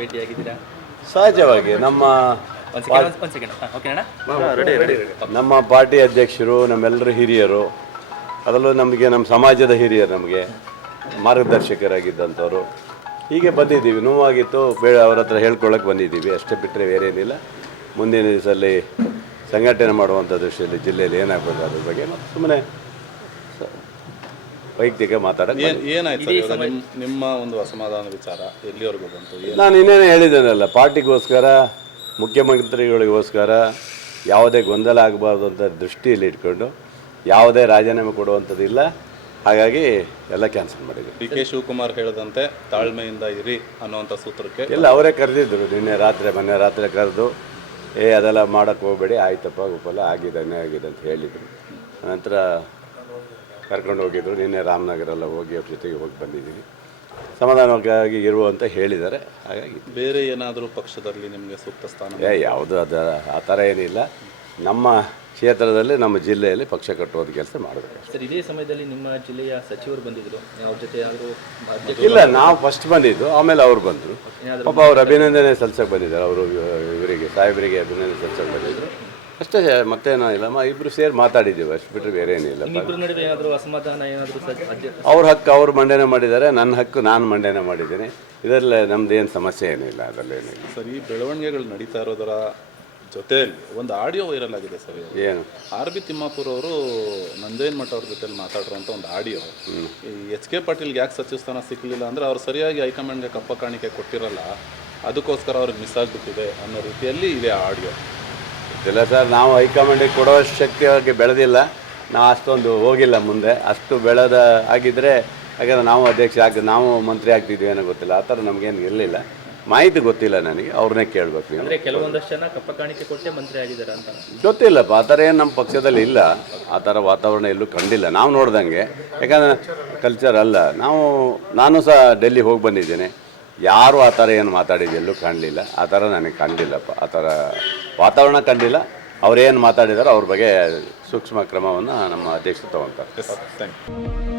ಭೇಟಿಯಾಗಿದ್ದೀರಾ? ಸಹಜವಾಗಿ ನಮ್ಮ ನಮ್ಮ ಪಾರ್ಟಿ ಅಧ್ಯಕ್ಷರು, ನಮ್ಮೆಲ್ಲರ ಹಿರಿಯರು, ಅದರಲ್ಲೂ ನಮಗೆ ನಮ್ಮ ಸಮಾಜದ ಹಿರಿಯರು, ನಮಗೆ ಮಾರ್ಗದರ್ಶಕರಾಗಿದ್ದಂಥವ್ರು, ಹೀಗೆ ಬಂದಿದ್ದೀವಿ. ನೋವಾಗಿತ್ತು, ಅವ್ರ ಹತ್ರ ಹೇಳ್ಕೊಳ್ಳೋಕೆ ಬಂದಿದ್ದೀವಿ, ಅಷ್ಟೇ ಬಿಟ್ಟರೆ ಬೇರೇನಿಲ್ಲ. ಮುಂದಿನ ದಿವಸದಲ್ಲಿ ಸಂಘಟನೆ ಮಾಡುವಂಥ ದೃಷ್ಟಿಯಲ್ಲಿ ಜಿಲ್ಲೆಯಲ್ಲಿ ಏನಾಗಬೇಕು ಅದ್ರ ಬಗ್ಗೆ ಮತ್ತು ಸುಮ್ಮನೆ ವೈಯಕ್ತಿಕ ಮಾತಾಡೋದು. ಏನಾಯ್ತು ನಿಮ್ಮ ಒಂದು ಅಸಮಾಧಾನ ವಿಚಾರ ಎಲ್ಲಿವರೆಗೂ ಬಂತು? ನಾನು ಇನ್ನೇನು ಹೇಳಿದ್ದೇನಲ್ಲ, ಪಾರ್ಟಿಗೋಸ್ಕರ, ಮುಖ್ಯಮಂತ್ರಿಗಳಿಗೋಸ್ಕರ ಯಾವುದೇ ಗೊಂದಲ ಆಗಬಾರ್ದು ಅಂತ ದೃಷ್ಟಿಯಲ್ಲಿ ಇಟ್ಕೊಂಡು ಯಾವುದೇ ರಾಜೀನಾಮೆ ಕೊಡುವಂಥದ್ದಿಲ್ಲ. ಹಾಗಾಗಿ ಎಲ್ಲ ಕ್ಯಾನ್ಸಲ್ ಮಾಡಿದ್ರು. ಡಿ ಕೆ ಶಿವಕುಮಾರ್ ಹೇಳಿದಂತೆ ತಾಳ್ಮೆಯಿಂದ ಇರಿ ಅನ್ನುವಂಥ ಸೂತ್ರಕ್ಕೆ ಇಲ್ಲ, ಅವರೇ ಕರೆದಿದ್ದರು ಮೊನ್ನೆ ರಾತ್ರಿ ಕರೆದು, ಅದೆಲ್ಲ ಮಾಡೋಕ್ಕೆ ಹೋಗಬೇಡಿ, ಆಯ್ತಪ್ಪ ಉಪಲ ಆಗಿದೆ ಅಂತ ಹೇಳಿದರು. ನಂತರ ಕರ್ಕೊಂಡು ಹೋಗಿದ್ರು. ನಿನ್ನೆ ರಾಮನಗರೆಲ್ಲ ಹೋಗಿ ಅವ್ರ ಜೊತೆಗೆ ಹೋಗಿ ಬಂದಿದ್ದೀನಿ. ಸಮಾಧಾನವಾಗಿ ಇರುವಂತ ಹೇಳಿದ್ದಾರೆ. ಹಾಗಾಗಿ ಬೇರೆ ಏನಾದರೂ ಪಕ್ಷದಲ್ಲಿ ನಿಮಗೆ ಸೂಕ್ತ ಸ್ಥಾನ ಯಾವುದು ಆ ಥರ ಏನಿಲ್ಲ. ನಮ್ಮ ಕ್ಷೇತ್ರದಲ್ಲಿ, ನಮ್ಮ ಜಿಲ್ಲೆಯಲ್ಲಿ ಪಕ್ಷ ಕಟ್ಟುವಂಥ ಕೆಲಸ ಮಾಡಬೇಕು. ಸರ್, ಇದೇ ಸಮಯದಲ್ಲಿ ನಿಮ್ಮ ಜಿಲ್ಲೆಯ ಸಚಿವರು ಬಂದಿದ್ದರು, ಅವ್ರ ಜೊತೆ ಇಲ್ಲ, ನಾವು ಫಸ್ಟ್ ಬಂದಿದ್ದು, ಆಮೇಲೆ ಅವ್ರು ಬಂದರು. ಪಾಪ ಅವ್ರು ಅಭಿನಂದನೆ ಸಲ್ಸಕ್ಕೆ ಬಂದಿದ್ದಾರೆ. ಅವರು ಇವರಿಗೆ ಸಾಹೇಬರಿಗೆ ಅಭಿನಂದನೆ ಸಲ್ಸಕ್ಕೆ ಬಂದಿದ್ದರು ಅಷ್ಟೇ, ಮತ್ತೇನೋ ಇಲ್ಲ. ಇಬ್ಬರು ಸೇರಿ ಮಾತಾಡಿದ್ದೀವಿ, ಅಷ್ಟು ಬಿಟ್ಟರೆ ಬೇರೆ ಏನಿಲ್ಲ. ಅವ್ರ ಹಕ್ಕು ಅವ್ರು ಮಂಡನೆ ಮಾಡಿದ್ದಾರೆ, ನನ್ನ ಹಕ್ಕು ನಾನು ಮಂಡನೆ ಮಾಡಿದ್ದೀನಿ. ಇದರಲ್ಲಿ ನಮ್ದೇನು ಸಮಸ್ಯೆ ಏನಿಲ್ಲ, ಅದರಲ್ಲೇನಿಲ್ಲ. ಸರ್, ಈ ಬೆಳವಣಿಗೆಗಳು ನಡೀತಾ ಇರೋದರ ಜೊತೆಯಲ್ಲಿ ಒಂದು ಆಡಿಯೋ ವೈರಲ್ ಆಗಿದೆ ಸರ್. ಏನು? ಆರ್ ಬಿ ತಿಮ್ಮಾಪುರ ಅವರು ನಂದೇನ್ ಮಠ ಅವ್ರ ಜೊತೆಲಿ ಮಾತಾಡಿರುವಂಥ ಒಂದು ಆಡಿಯೋ. ಈ ಎಚ್ ಕೆ ಪಾಟೀಲ್ಗೆ ಯಾಕೆ ಸಚಿವ ಸ್ಥಾನ ಸಿಕ್ಕಲಿಲ್ಲ ಅಂದರೆ ಅವ್ರು ಸರಿಯಾಗಿ ಹೈಕಮಾಂಡ್ಗೆ ಕಪ್ಪ ಕಾಣಿಕೆ ಕೊಟ್ಟಿರಲ್ಲ, ಅದಕ್ಕೋಸ್ಕರ ಅವ್ರಿಗೆ ಮಿಸ್ ಆಗಿಬಿಟ್ಟಿದೆ ಅನ್ನೋ ರೀತಿಯಲ್ಲಿ ಇದೆ ಆಡಿಯೋ. ಇಲ್ಲ ಸರ್, ನಾವು ಹೈಕಮಾಂಡಿಗೆ ಕೊಡೋ ಶಕ್ತಿ ಅವ್ರಿಗೆ ಬೆಳೆದಿಲ್ಲ. ನಾವು ಅಷ್ಟೊಂದು ಹೋಗಿಲ್ಲ ಮುಂದೆ. ಅಷ್ಟು ಬೆಳೆದ ಆಗಿದ್ದರೆ, ಯಾಕಂದರೆ ನಾವು ಅಧ್ಯಕ್ಷ ನಾವು ಮಂತ್ರಿ ಆಗ್ತಿದ್ವಿ ಏನೋ ಗೊತ್ತಿಲ್ಲ. ಆ ಥರ ನಮಗೇನು ಇರಲಿಲ್ಲ, ಮಾಹಿತಿ ಗೊತ್ತಿಲ್ಲ ನನಗೆ. ಅವ್ರನ್ನೇ ಕೇಳಬೇಕು ನೀವು. ಕೆಲವೊಂದಷ್ಟು ಜನ ಕಪ್ಪ ಕಾಣಿಕೆ ಕೊಟ್ಟೆ ಮಂತ್ರಿ ಆಗಿದ್ದಾರೆ ಅಂತ ಗೊತ್ತಿಲ್ಲಪ್ಪ. ಆ ಥರ ಏನು ನಮ್ಮ ಪಕ್ಷದಲ್ಲಿ ಇಲ್ಲ. ಆ ಥರ ವಾತಾವರಣ ಎಲ್ಲೂ ಕಂಡಿಲ್ಲ ನಾವು ನೋಡ್ದಂಗೆ. ಯಾಕಂದರೆ ಕಲ್ಚರ್ ಅಲ್ಲ. ನಾನು ಸಹ ಡೆಲ್ಲಿ ಹೋಗಿ ಬಂದಿದ್ದೇನೆ. ಯಾರು ಆ ಥರ ಏನು ಮಾತಾಡಿದ್ದು ಎಲ್ಲೂ ಕಾಣಲಿಲ್ಲ. ಆ ಥರ ನನಗೆ ಕಂಡಿಲ್ಲಪ್ಪ. ಆ ಥರ ವಾತಾವರಣ ಕಂಡಿಲ್ಲ. ಅವ್ರೇನು ಮಾತಾಡಿದಾರೋ ಅವ್ರ ಬಗ್ಗೆ ಸೂಕ್ಷ್ಮ ಕ್ರಮವನ್ನು ನಮ್ಮ ಅಧ್ಯಕ್ಷರು ತಗೊಳ್ತಾರೆ. Thank you.